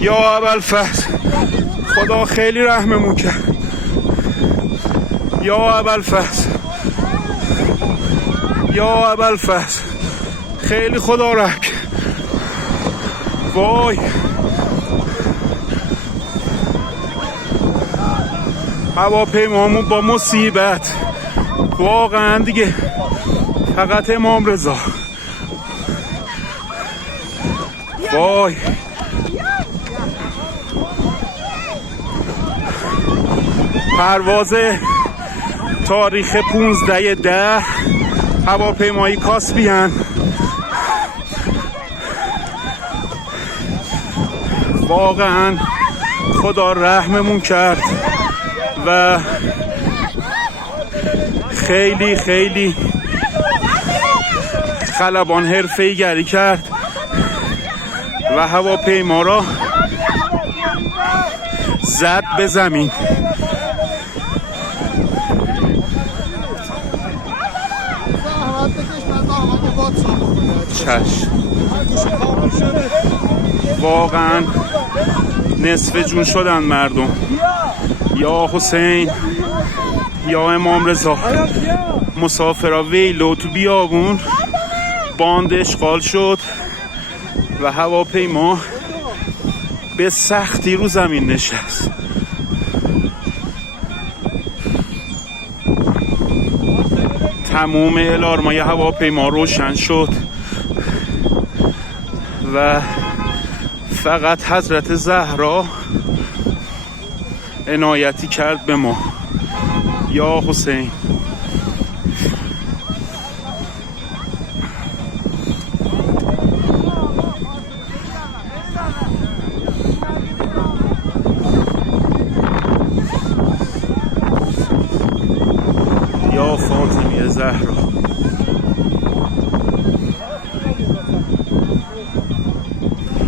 یا ابوالفضل خدا خیلی رحممون کرد. یا ابوالفضل یا ابوالفضل خیلی خدا رحم کرد. وای هواپیمامون با مصیبت واقعا دیگه فقط امام رضا. وای پرواز تاریخ 15/10 هواپیمایی کاسپیان. واقعا خدا رحممون کرد و خیلی خیلی خلبان حرفه‌ای گری کرد و هواپیما را زد به زمین. چشم واقعا نصف جون شدن مردم. یا حسین یا امام رضا. مسافرها ویلو تو بیابون باند اشغال شد و هواپیما به سختی رو زمین نشست. تموم الارمای هواپیما روشن شد و فقط حضرت زهرا عنایتی کرد به ما. یا حسین یا فاطمه زهرا.